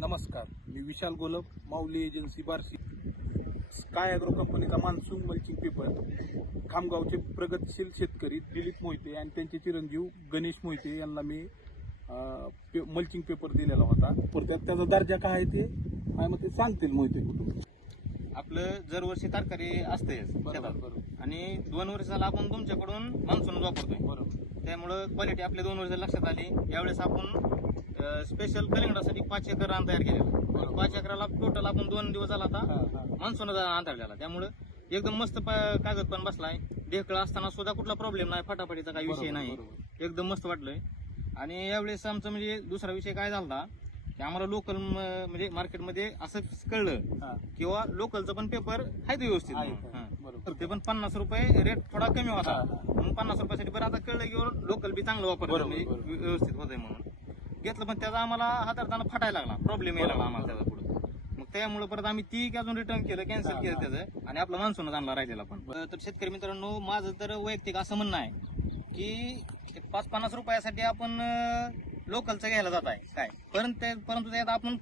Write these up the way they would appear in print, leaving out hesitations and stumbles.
नमस्कार, मी विशाल गोलब, माऊली agency Barshi. Sky agro कंपनीचा monsoon mulching paper खामगावचे प्रगतशील शेतकरी दिलीप मोहिते आणि त्यांचे चिरंजीव गणेश मोहिते यांना मी मल्चिंग पेपर दिलेला होता. परत त्याचा दर्जा काय आहे ते मग ते सांगतील मोहिते कुठून. आपलं दरवर्षी तरकारी असते बरोबर. आणि 2 वर्षाला आपण तुमच्याकडून मान्सून वापरतोय. बरोबर. त्यामुळं क्वालिटी आपल्या 2 वर्ष लक्षात आली. यावेळेस आपण स्पेशल कलिंगडासाठी 5 एकर रान तयार केलेलं. 5 एकराला टोटल आपण 2 दिवस झाला आता मान्सूनचा अंतरलेला. त्यामुळं एकदम मस्त कागद पण बसलाय. ढेकळ असताना सुद्धा कुठला प्रॉब्लेम नाही, फटाफटीचा काही विषय नाही. एकदम मस्त वाटलंय. आणि यावेळेस आमचं म्हणजे दुसरा विषय काय झाला की आम्हाला लोकल म्हणजे मार्केटमध्ये असं कळलं किंवा लोकलचं पण पेपर आहे ते व्यवस्थित. ते पण 50 रुपये रेट थोडा कमी होता. मग 50 रुपयासाठी बरं आता कळलं की लोकल बी चांगलं वापरलं व्यवस्थित होतंय म्हणून घेतलं. पण त्याचा आम्हाला हाताळताना फटायला लागला, प्रॉब्लेम यायला लागला आम्हाला त्याचा पुढे. मग त्यामुळे परत आम्ही ती अजून रिटर्न केलं, कॅन्सल केलं त्याचं आणि आपला मान्सूनच आणला राहिलेला. पण तर शेतकरी मित्रांनो, माझं तर वैयक्तिक असं म्हणणं आहे की 5-50 रुपयासाठी आपण लोकलचं घ्यायला जात आहे काय, परंतु त्यात आपण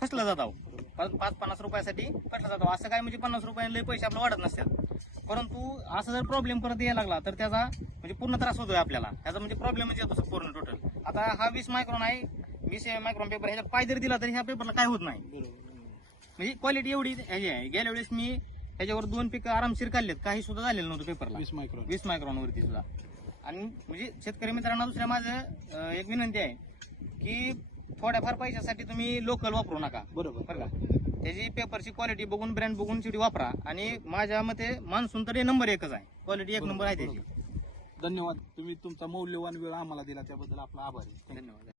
फसलं जात आहोत. 5-50 रुपयासाठी फसलं जातो. असं काय म्हणजे 50 रुपयांना पैसे आपले वाढत नसतात. परंतु असं जर प्रॉब्लेम परत यायला लागला तर त्याचा म्हणजे पूर्ण त्रास होतोय आपल्याला. त्याचा म्हणजे प्रॉब्लेमच येतो पूर्ण टोटल. आता हा 20 मायक्रॉन आहे, 20 मायक्रॉन पेपर, ह्याच्यात पाय जरी दिला तरी ह्या पेपरला काय होत नाही. म्हणजे क्वालिटी एवढी ह्याची आहे. गेल्या वेळेस मी ह्याच्यावर 2 पिकं आरामशीर काढलेत, काही सुद्धा झालेलं नव्हतं पेपरला 20 मायक्रॉन वरती सुद्धा. आणि म्हणजे शेतकरी मित्रांना दुसऱ्या माझं एक विनंती आहे की थोड्याफार पैशासाठी तुम्ही लोकल वापरू नका. बरं का. त्याची पेपरची क्वालिटी बघून, ब्रँड बघून शेवटी वापरा. आणि माझ्या मते मान्सून तर नंबर 1च आहे, क्वालिटी 1 नंबर आहे त्याची. धन्यवाद. तुम्ही तुमचा मौल्यवान वेळ आम्हाला दिला त्याबद्दल आपला आभारी. धन्यवाद.